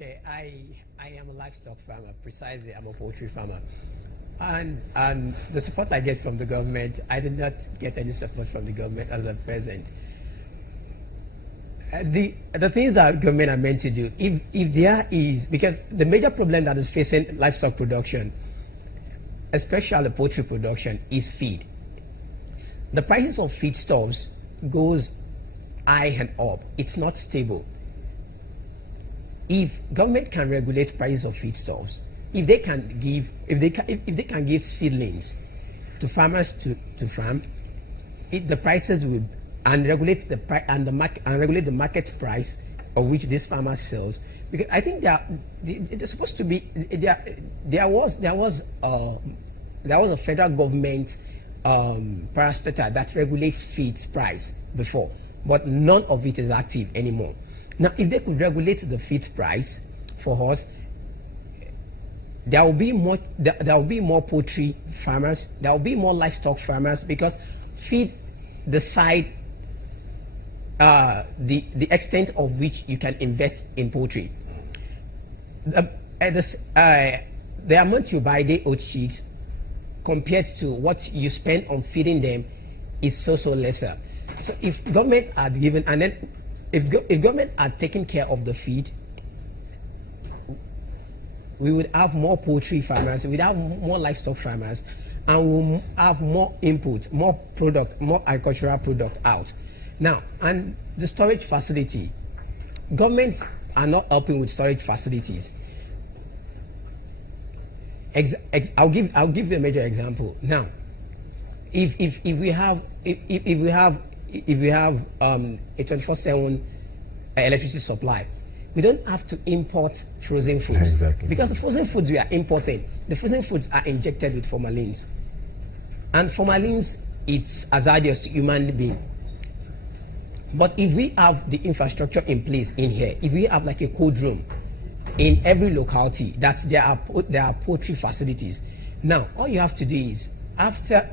Okay, I am a livestock farmer. Precisely, I'm a poultry farmer. And the support I get from the government, I did not get any support from the government as at present. The things that government are meant to do, if there is, because the major problem that is facing livestock production, especially poultry production, is feed. The prices of feedstuffs goes high and up. It's not stable. If government can regulate prices of feedstuffs, if they can give seedlings to farmers to farm, the prices will and regulate the price and regulate the market price of which this farmer sells. Because I think they're supposed to be there was a federal government parastatal that regulates feeds price before, but none of it is active anymore. Now, if they could regulate the feed price for us, there will be more poultry farmers, there will be more livestock farmers, because feed decide the extent of which you can invest in poultry. The amount you buy day-old chicks compared to what you spend on feeding them is so lesser. So if government had given, and then if government had taken care of the feed, we would have more poultry farmers, we would have more livestock farmers, and we will have more input, more product, more agricultural product out. Now, and the storage facility, governments are not helping with storage facilities. I'll give you a major example. Now, if we have a 24/7 electricity supply, we don't have to import frozen foods. Exactly. Because the frozen foods we are importing, the frozen foods are injected with formalins, and formalins, it's hazardous to human being. But if we have the infrastructure in place in here, if we have like a cold room in every locality, that there are poultry facilities. Now, all you have to do is after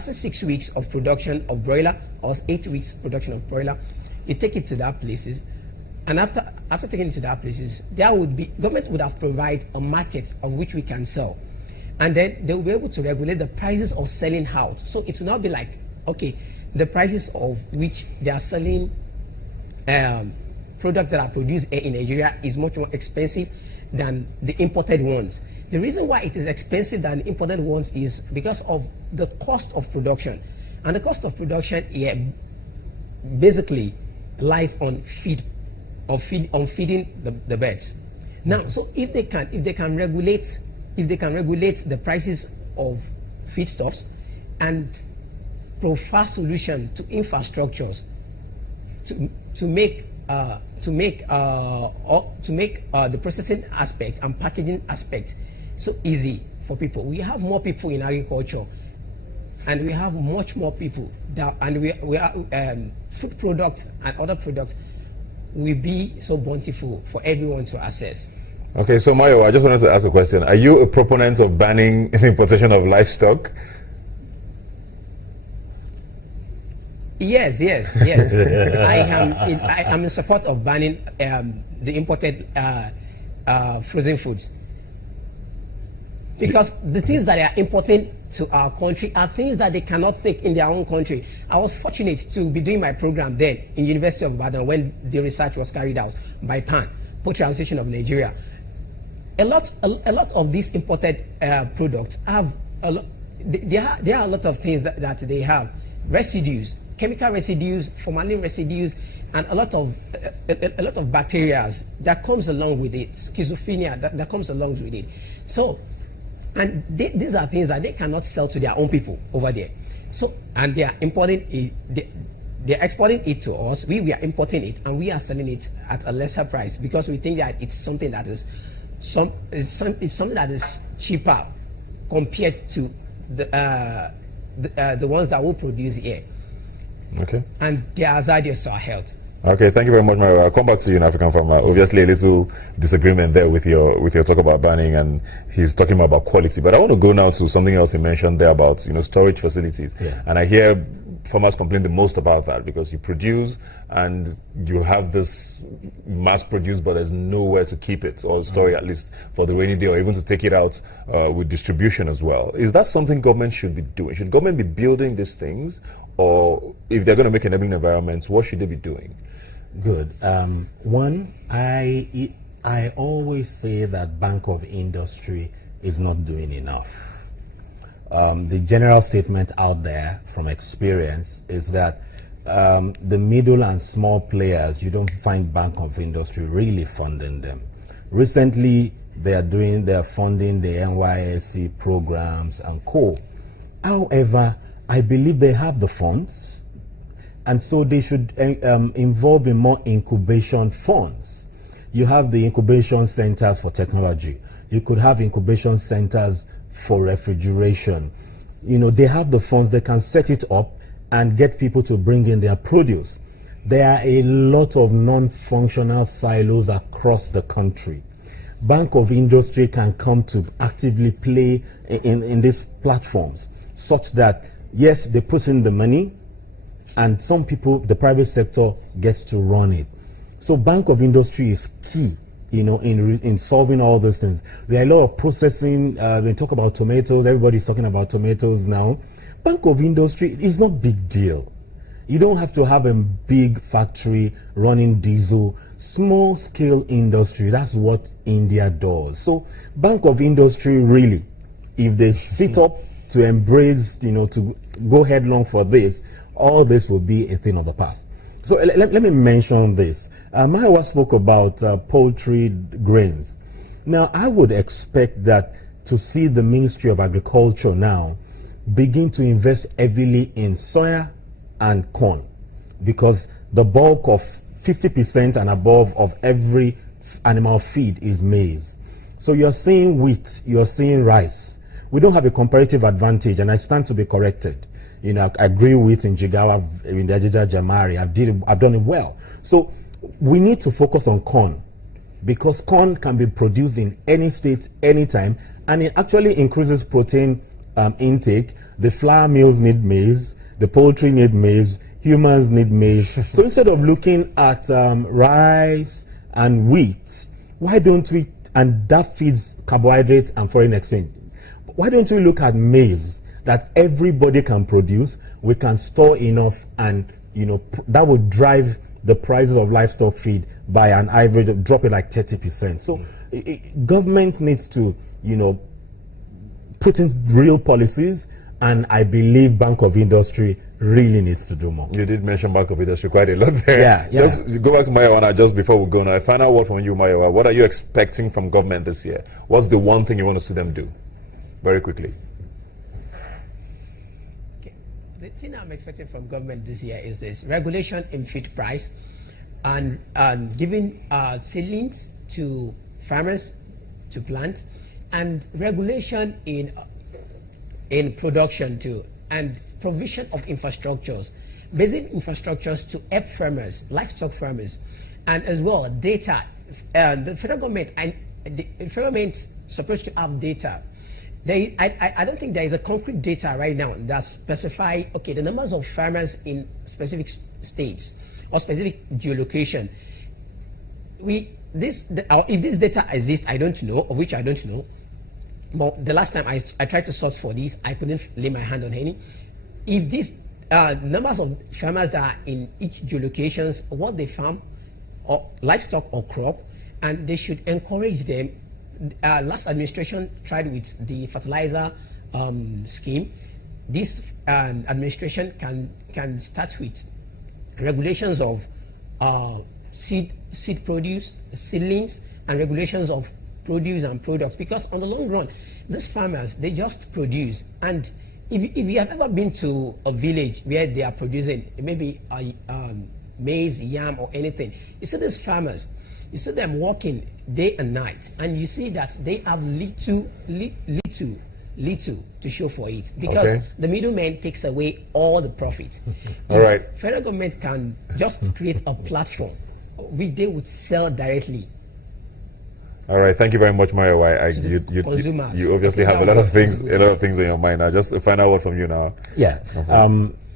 6 weeks of production of broiler, or 8 weeks production of broiler, you take it to that places, and after taking it to that places, government would have provided a market of which we can sell, and then they will be able to regulate the prices of selling out. So it will not be like, okay, the prices of which they are selling products that are produced in Nigeria is much more expensive than the imported ones. The reason why it is expensive than the imported ones is because of the cost of production, and the cost of production here basically lies on feeding the birds. Now, so if they can regulate the prices of feedstuffs and provide solution to infrastructures to make the processing aspect and packaging aspect so easy for people. We have more people in agriculture, and we have much more people and we are food products and other products will be so bountiful for everyone to access. Okay, so Mayo, I just wanted to ask a question. Are you a proponent of banning the importation of livestock? Yes. I am in support of banning the imported frozen foods, because the things that they are importing to our country are things that they cannot take in their own country. I was fortunate to be doing my program then in University of Ibadan when the research was carried out by PAN, Poultry Association of Nigeria. A lot of these imported products have there are a lot of things that they have residues, chemical residues, formalin residues, and a lot of bacteria that comes along with it, schizophrenia that comes along with it. So, and these are things that they cannot sell to their own people over there. So, and they are importing it, they're exporting it to us. We are importing it, and we are selling it at a lesser price because we think that it's something that is something that is cheaper compared to the ones that we produce here. Okay. And they are hazardous to our health. Okay, thank you very much, Mario. I'll come back to you in African Farmer. Obviously, a little disagreement there with your talk about banning, and he's talking about quality. But I want to go now to something else you mentioned there about storage facilities. Yeah. And I hear farmers complain the most about that because you produce and you have this mass produced, but there's nowhere to keep it or store it, at least for the rainy day, or even to take it out with distribution as well. Is that something government should be doing? Should government be building these things? Or if they're going to make enabling environments, what should they be doing? Good. One, I always say that Bank of Industry is not doing enough. The general statement out there from experience is that the middle and small players, you don't find Bank of Industry really funding them. Recently, they're funding the NYSC programs and co. However, I believe they have the funds, and so they should involve in more incubation funds. You have the incubation centers for technology. You could have incubation centers for refrigeration. They have the funds, they can set it up and get people to bring in their produce. There are a lot of non-functional silos across the country. Bank of Industry can come to actively play in these platforms such that yes, they put in the money, and some people, the private sector, gets to run it. So Bank of Industry is key, in solving all those things. There are a lot of processing. We talk about tomatoes. Everybody's talking about tomatoes now. Bank of Industry is not big deal. You don't have to have a big factory running diesel. Small scale industry, that's what India does. So Bank of Industry really, if they sit up to embrace, to go headlong for this, all this will be a thing of the past. So let me mention this. Maiwa spoke about poultry grains. Now, I would expect that to see the Ministry of Agriculture now begin to invest heavily in soya and corn, because the bulk of 50% and above of every animal feed is maize. So you're seeing wheat, you're seeing rice. We don't have a comparative advantage, and I stand to be corrected. I agree with in Jigawa, in the Ajija Jamari. I've done it well. So we need to focus on corn, because corn can be produced in any state, anytime, and it actually increases protein intake. The flour mills need maize, the poultry need maize, humans need maize. So instead of looking at rice and wheat, why don't we, and that feeds carbohydrates and foreign exchange, why don't we look at maize that everybody can produce? We can store enough, and that would drive the prices of livestock feed by an average, drop it like 30%. So government needs to put in real policies, and I believe Bank of Industry really needs to do more. You did mention Bank of Industry quite a lot there. Yeah. Just go back to Mayowa just before we go now. A final word from you, Mayowa. What are you expecting from government this year? What's the one thing you want to see them do? Very quickly. Okay. The thing I'm expecting from government this year is this: regulation in feed price, and giving ceilings to farmers to plant, and regulation in production too, and provision of infrastructures, basic infrastructures to help farmers, livestock farmers, and as well data. The federal government and the federal government supposed to have data. I don't think there is a concrete data right now that specify the numbers of farmers in specific states or specific geolocation. If this data exists, I don't know, of which I don't know. But the last time I tried to source for this, I couldn't lay my hand on any. If these numbers of farmers that are in each geolocations, what they farm, or livestock or crop, and they should encourage them. Last administration tried with the fertilizer scheme. This administration can start with regulations of seed produce, seedlings, and regulations of produce and products, because on the long run, these farmers, they just produce. And if you have ever been to a village where they are producing maybe maize, yam, or anything, you see these farmers, you see them working day and night, and you see that they have little little to show for it, because the middleman takes away all the profit. All right. Federal government can just create a platform which they would sell directly. All right, thank you very much, Mario. You obviously have a lot of things on your mind. Now, just a final word from you now. Yeah,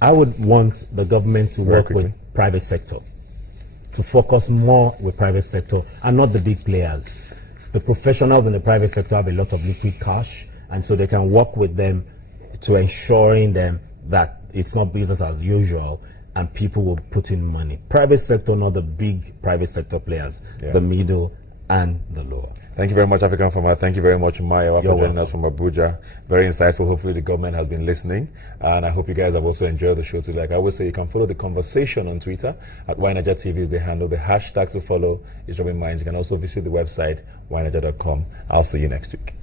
I would want the government to work with private sector, to focus more with private sector and not the big players. The professionals in the private sector have a lot of liquid cash, and so they can work with them to ensuring them that it's not business as usual and people will put in money. Private sector, not the big private sector players, the middle and the lower. Thank you very much, African Farmer. Thank you very much, Maya, for joining us from Abuja. Very insightful. Hopefully the government has been listening. And I hope you guys have also enjoyed the show today. Like I always say, you can follow the conversation on Twitter at YNaija TV is the handle. The hashtag to follow is Dropping Minds. You can also visit the website, ynaija.com. I'll see you next week.